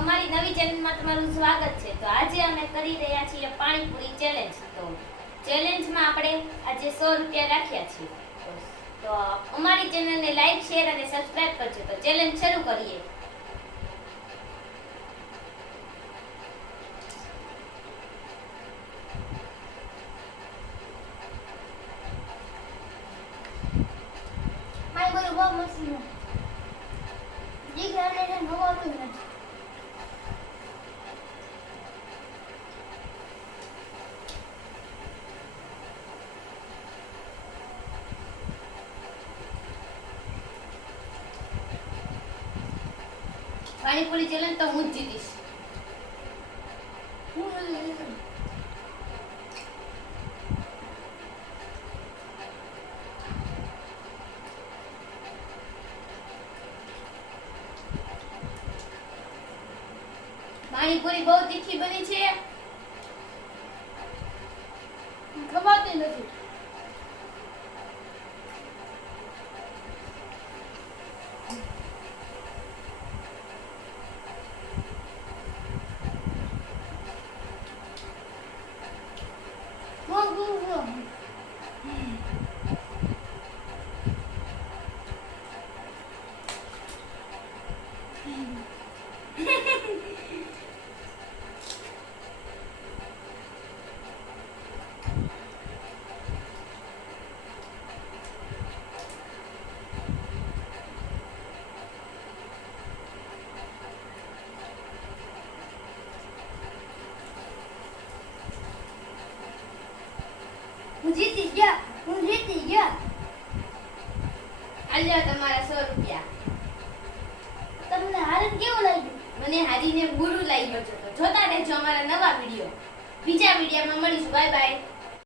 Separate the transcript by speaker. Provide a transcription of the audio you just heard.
Speaker 1: અમારી નવી ચેલેન્જમાં તમારું સ્વાગત છે. તો આજે અમે કરી રહ્યા છીએ પાણીપુરી ચેલેન્જ તો ચેલેન્જમાં આપણે આજે સો રૂપિયા રાખ્યા છીએ. તો- અમારી ચેનલને લાઈક શેર અને સબસ્ક્રાઇબ કરજો. તો ચેલેન્જ શરૂ કરીએ.
Speaker 2: મારી બધું બહુ મસ્ત દીકરાને નવો આવ્યો નથી.
Speaker 1: પાણીપુરી ચેલેન્જ તો હું જ જીતીશ
Speaker 2: હું નથી જીતું.
Speaker 1: પાણીપુરી બહુ તીખી બની છે
Speaker 2: ખવાતી નથી હું હું જીતી ગયા હું જીતી ગયા.
Speaker 1: આલ્યા તમારા સો રૂપિયા.
Speaker 2: તમને હારત કેવું લાગ્યું?
Speaker 1: મને હારીને બુરું લાગ્યો છે તો જોતા રહેજો અમારા નવા વીડિયો. બીજા વિડીયોમાં મળીશું. Bye bye.